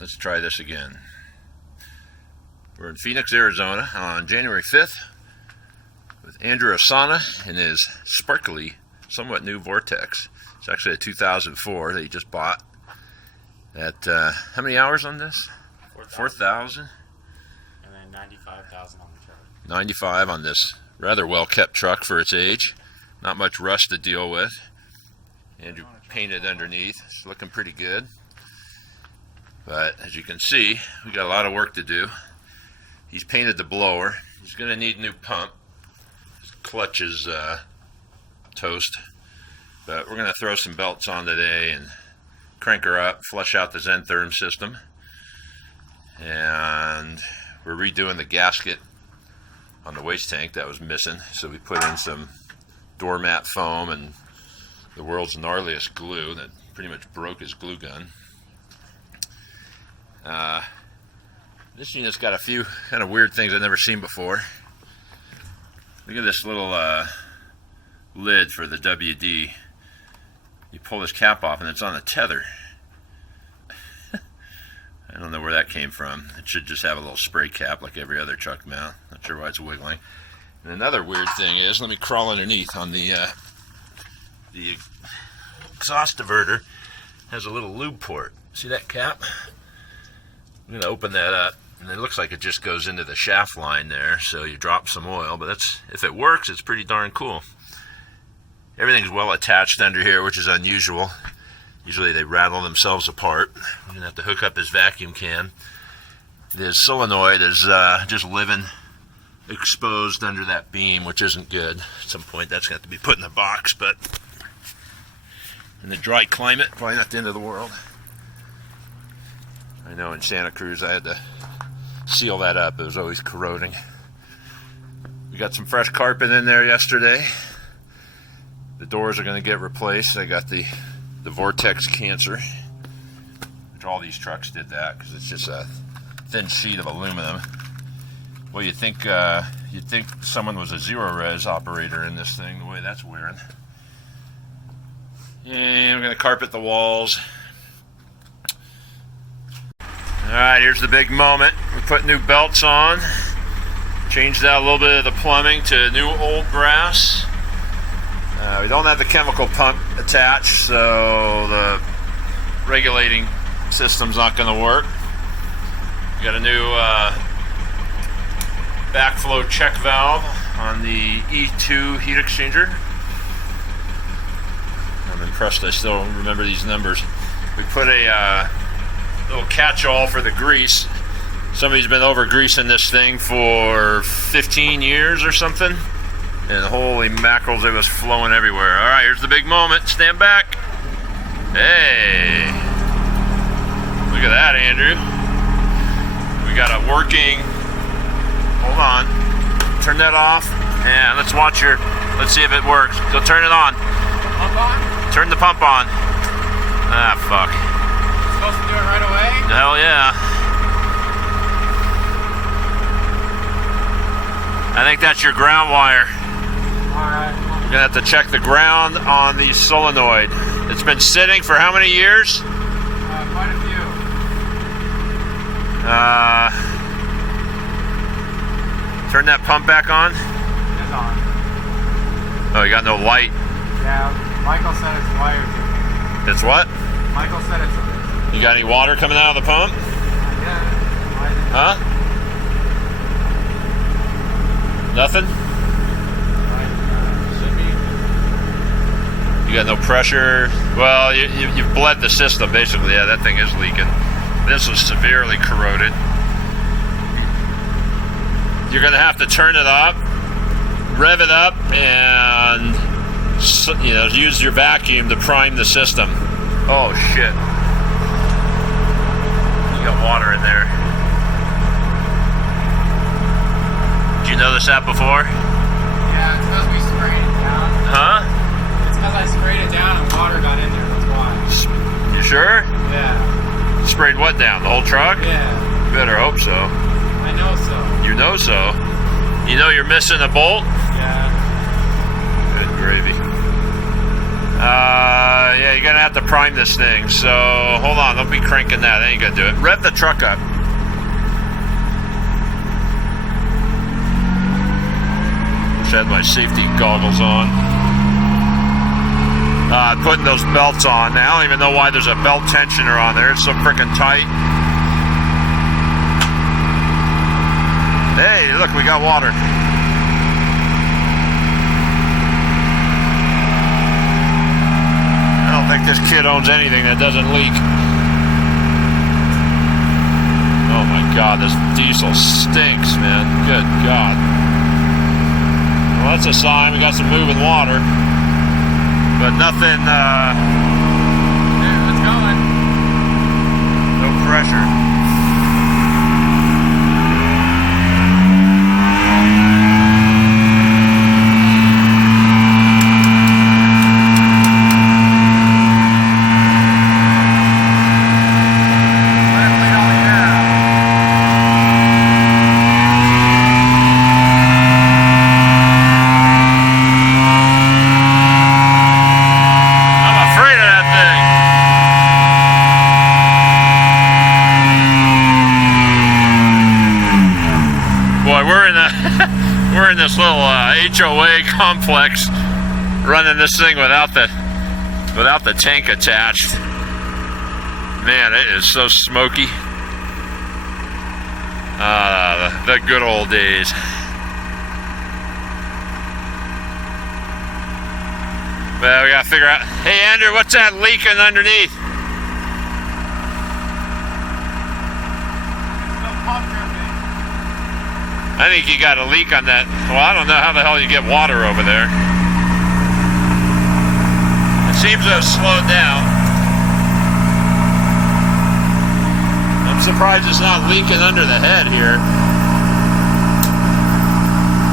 let's try this again. We're in Phoenix, Arizona on January 5th with Andrew Asana in his sparkly, somewhat new Vortex. It's actually a 2004 that he just bought. At, how many hours on this? 4,000? And then 95,000 on the truck. 95 on this rather well-kept truck for its age. Not much rust to deal with. Andrew painted underneath. It's looking pretty good. But as you can see, we got a lot of work to do. He's painted the blower. He's going to need a new pump. His clutch is toast. But we're going to throw some belts on today and crank her up, flush out the Zentherm system. And we're redoing the gasket on the waste tank that was missing. So we put in some doormat foam and the world's gnarliest glue that pretty much broke his glue gun. This unit's got a few kind of weird things I've never seen before. Look at this little lid for the WD. You pull this cap off and it's on a tether. I don't know where that came from. It should just have a little spray cap like every other truck mount. Not sure why it's wiggling. And another weird thing is, let me crawl underneath on the exhaust diverter. Has a little lube port. See that cap? I'm going to open that up, and it looks like it just goes into the shaft line there, so you drop some oil, but that's, if it works, it's pretty darn cool. Everything's well attached under here, which is unusual. Usually they rattle themselves apart. We're going to have to hook up his vacuum can. This solenoid is just living exposed under that beam, which isn't good. At some point that's going to have to be put in a box, but in the dry climate, probably not the end of the world. I know in Santa Cruz I had to seal that up. It was always corroding. We got some fresh carpet in there yesterday. The doors are going to get replaced. I got the Vortex Cancer, which all these trucks did that because it's just a thin sheet of aluminum. Well, you'd think someone was a zero-res operator in this thing, the way that's wearing. And we're going to carpet the walls. Alright, here's the big moment. We put new belts on. Changed out a little bit of the plumbing to new old brass. We don't have the chemical pump attached, so the regulating system's not going to work. We got a new backflow check valve on the E2 heat exchanger. I'm impressed I still remember these numbers. We put a little catch-all for the grease. Somebody's been over greasing this thing for 15 years or something. And holy mackerels, it was flowing everywhere. All right, here's the big moment. Stand back. Hey. Look at that, Andrew. We got a working, hold on. Turn that off. And let's watch your, let's see if it works. So turn it on. Pump on? Turn the pump on. Ah, fuck. Supposed to do it right away? Hell yeah. I think that's your ground wire. Alright. You're gonna have to check the ground on the solenoid. It's been sitting for how many years? Quite a few. Turn that pump back on. It's on. Oh, you got no light. Yeah, Michael said it's wired. It's what? Michael said it's... You got any water coming out of the pump? Yeah. Huh? Nothing? You got no pressure. Well, you've bled the system, basically. Yeah, that thing is leaking. This was severely corroded. You're going to have to turn it up, rev it up, and use your vacuum to prime the system. Oh, shit. You got water in there. Did you notice that before? Yeah, it's because we sprayed it down. Huh? Because I sprayed it down and water got in there, that's why. You sure? Yeah. Sprayed what down? The whole truck? Yeah. You better hope so. I know so. You know so. You know you're missing a bolt? Yeah. Good gravy. Yeah, you're gonna have to prime this thing. So hold on, don't be cranking that. That ain't gonna do it. Rev the truck up. Wish I had my safety goggles on. Putting those belts on. Now, I don't even know why there's a belt tensioner on there. It's so freaking tight. Hey, look, we got water. I don't think this kid owns anything that doesn't leak. Oh my God, this diesel stinks, man. Good God. Well, that's a sign we got some moving water, but nothing, Yeah, it's going. no pressure. We're in this little HOA complex running this thing without the tank attached. Man, it is so smoky. The good old days. Well, we gotta figure out. Hey, Andrew, what's that leaking underneath? I think you got a leak on that. Well, I don't know how the hell you get water over there. It seems to have slowed down. I'm surprised it's not leaking under the head here.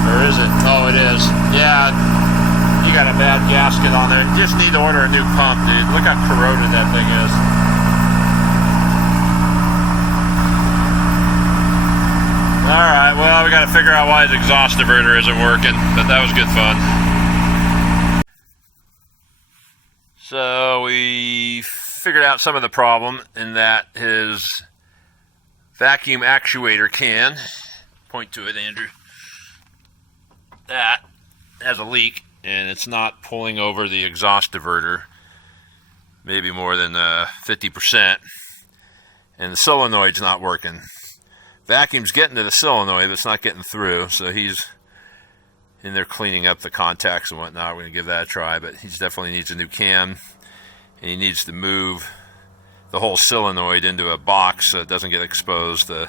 Or is it? Oh, it is. Yeah, you got a bad gasket on there. You just need to order a new pump, dude. Look how corroded that thing is. Alright, well, we got to figure out why his exhaust diverter isn't working, but that was good fun. So we figured out some of the problem in that his vacuum actuator can, point to it, Andrew, that has a leak and it's not pulling over the exhaust diverter, maybe more than 50%, and the solenoid's not working. Vacuum's getting to the solenoid, but it's not getting through, so he's in there cleaning up the contacts and whatnot. We're going to give that a try, but he definitely needs a new cam, and he needs to move the whole solenoid into a box so it doesn't get exposed to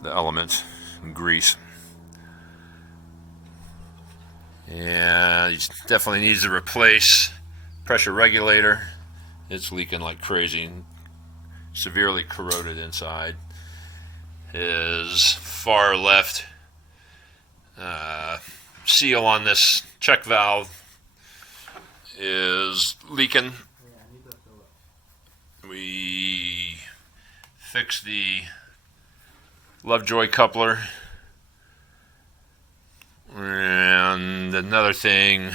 the elements and grease. And he definitely needs to replace pressure regulator. It's leaking like crazy and severely corroded inside. His far left seal on this check valve is leaking. We fixed the Lovejoy coupler, and another thing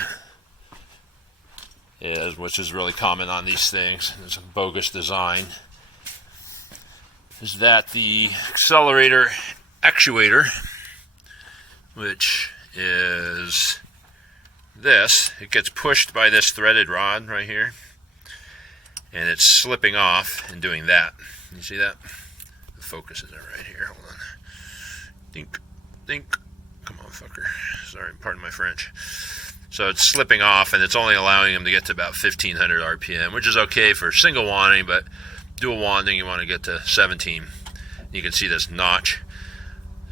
is, which is really common on these things, it's a bogus design, is that the accelerator actuator, which is this, it gets pushed by this threaded rod right here, and it's slipping off and doing that. You see that? The focus is right here. Hold on. Dink, dink. Come on, fucker. Sorry, pardon my French. So it's slipping off, and it's only allowing him to get to about 1500 RPM, which is okay for single wanding, but dual wanding, you want to get to 17. You can see this notch.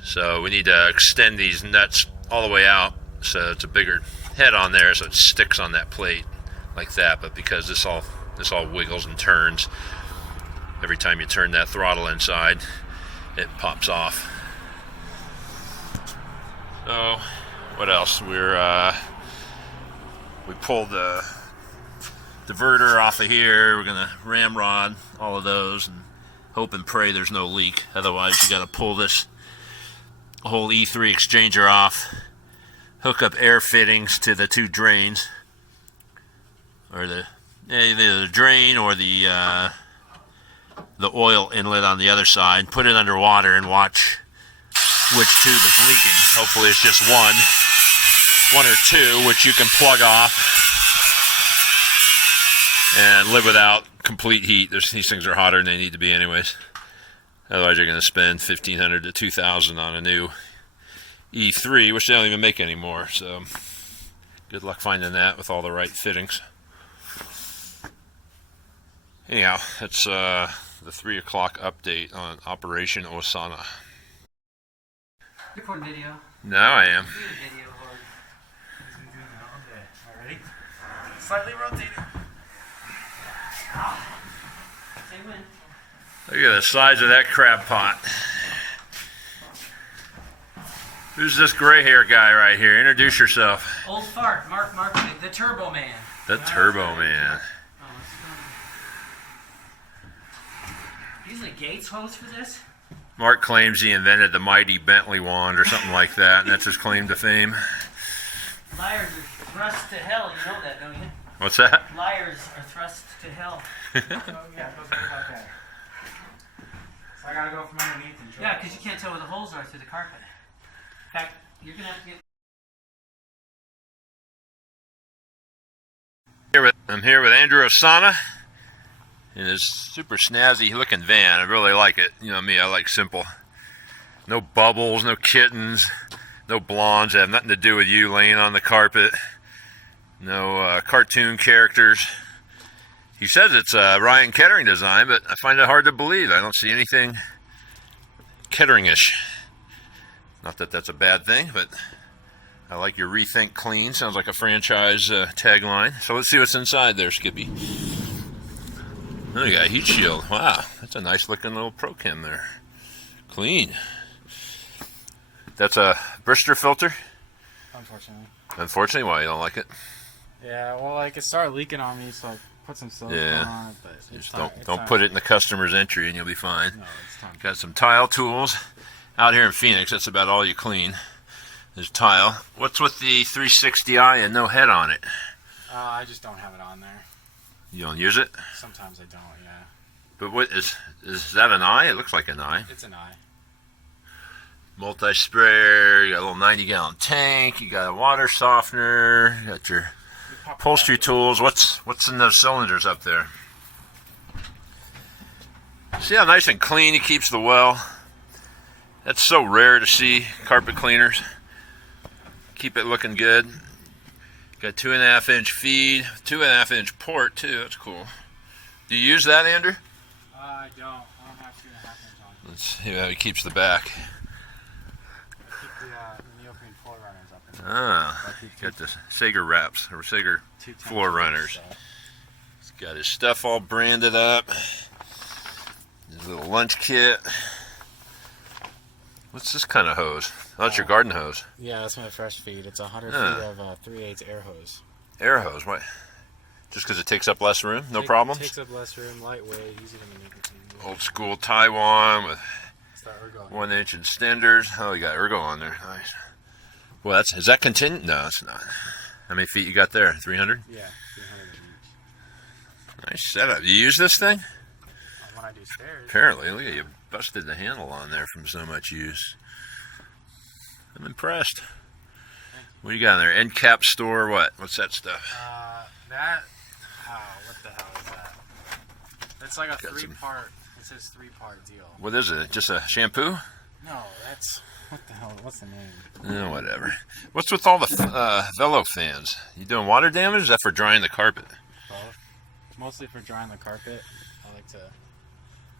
So we need to extend these nuts all the way out so it's a bigger head on there, so it sticks on that plate like that. But because this all wiggles and turns, every time you turn that throttle inside, it pops off. So what else? We pulled the diverter off of here. We're gonna ramrod all of those and hope and pray there's no leak. Otherwise, you gotta pull this whole E3 exchanger off, hook up air fittings to the two drains, or either the drain or the oil inlet on the other side. Put it under water and watch which tube is leaking. Hopefully it's just one or two, which you can plug off and live without complete heat. These things are hotter than they need to be anyways. Otherwise you're going to spend $1,500 to $2,000 on a new E3, which they don't even make anymore. So good luck finding that with all the right fittings. Anyhow, that's the 3 o'clock update on Operation Osana. Recording video. Now I am. Video, Lord. He's been doing that all day. All right, ready? Slightly rotated. Same wind. Look at the size of that crab pot. Who's this gray hair guy right here? Introduce yourself. Old fart, Mark, the Turbo Man. The Turbo Man. He's the Gates host for this? Mark claims he invented the mighty Bentley wand or something like that, and that's his claim to fame. Liars are thrust to hell, you know that, don't you? What's that? Liars are thrust to hell. Oh, yeah, it goes right about that. So I gotta go from underneath and Yeah, because you can't tell where the holes are through the carpet. In fact, you're gonna have to get... I'm here with Andrew Osana in his super snazzy looking van. I really like it. You know me, I like simple. No bubbles, no kittens, no blondes that have nothing to do with you laying on the carpet. No cartoon characters. He says it's a Ryan Kettering design, but I find it hard to believe. I don't see anything Kettering-ish. Not that that's a bad thing, but I like your Rethink Clean. Sounds like a franchise tagline. So let's see what's inside there, Skippy. Oh, you got a heat shield. Wow, that's a nice looking little Pro Chem there. Clean. That's a Brewster filter? Unfortunately. Unfortunately, why you don't like it? Yeah, well, like, it started leaking on me, so I put some silicone on it, but it's Don't put it in the customer's entry and you'll be fine. No, it's time. Got some tile tools. Out here in Phoenix, that's about all you clean. There's tile. What's with the 360i and no head on it? I just don't have it on there. You don't use it? Sometimes I don't, yeah. But what is that an eye? It looks like an eye. It's an eye. Multi-sprayer, you got a little 90-gallon tank, you got a water softener, you got your upholstery tools. What's in those cylinders up there? See how nice and clean he keeps the well? That's so rare to see carpet cleaners. Keep it looking good. Got 2.5-inch feed, 2.5-inch port too. That's cool. Do you use that, Andrew? I don't. I don't have 2.5 inch on. Let's see how he keeps the back. I keep the neoprene floor runners up in there. Ah, got the Sager wraps or Sager floor runners. He's got his stuff all branded up. His little lunch kit. What's this kind of hose? Oh, that's your garden hose. Yeah, that's my fresh feed. It's 100 feet of 3/8 air hose. Air hose? What? Just because it takes up less room? No problems? Takes up less room, lightweight, easy to manipulate. Old school Taiwan with Start ergo. 1-inch extenders. Oh, you got ergo on there. Nice. Well, is that contingent? No, it's not. How many feet you got there? 300? Yeah, 300 each. Nice setup. You use this thing? When I do stairs. Apparently. Look at you. Busted the handle on there from so much use. I'm impressed. What do you got in there? End cap store, what? What's that stuff? What the hell is that? It's like a three-part, it says 3-part deal. What is it? Just a shampoo? No, that's, what the hell, what's the name? Whatever. What's with all the Velo fans? You doing water damage or is that for drying the carpet? Both. Mostly for drying the carpet. I like to...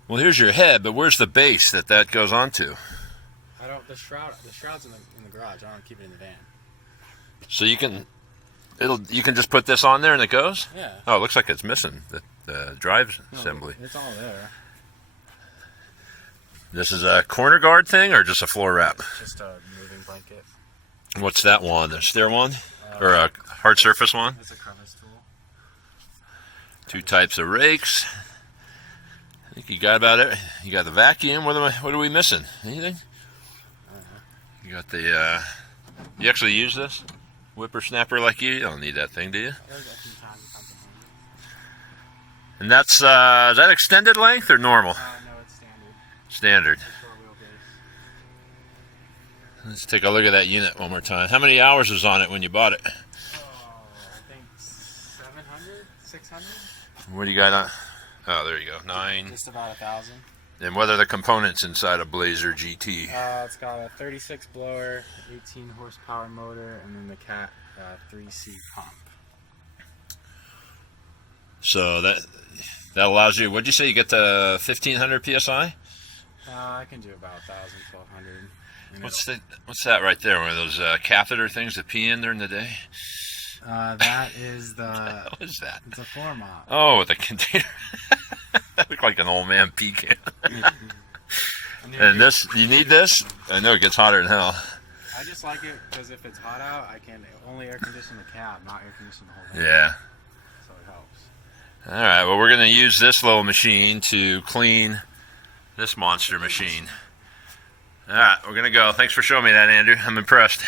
Well, here's your head, but where's the base that goes onto? I don't, the shroud's in the garage. I don't keep it in the van. So you can just put this on there and it goes? Yeah. Oh, it looks like it's missing the drive assembly. It's all there. This is a corner guard thing or just a floor wrap? Just a moving blanket. What's that wand? A stair wand? Or a hard surface wand? It's a crevice tool. 2 types of rakes. I think you got about it. You got the vacuum. What are we missing? Anything? You got the. You actually use this whippersnapper like you? You don't need that thing, do you? And that's, is that extended length or normal? No, it's standard. Standard. Short wheelbase. Let's take a look at that unit one more time. How many hours was on it when you bought it? Oh, I think 700, 600. What do you got on? Oh, there you go. 9. Just about 1,000. And what are the components inside a Blazer GT? It's got a 36 blower, 18 horsepower motor, and then the Cat 3C pump. So that allows you. What'd you say? You get to 1,500 psi? I can do about 1,000, 1,200. What's that right there? One of those catheter things to pee in during the day? That is the. What is that? It's a floor mop. Oh, the container. That looked like an old man pee can. And this, you need this? I know it gets hotter than hell. I just like it because if it's hot out, I can only air condition the cab, not air condition the whole thing. Yeah. So it helps. All right. Well, we're going to use this little machine to clean this monster machine. All right. We're going to go. Thanks for showing me that, Andrew. I'm impressed.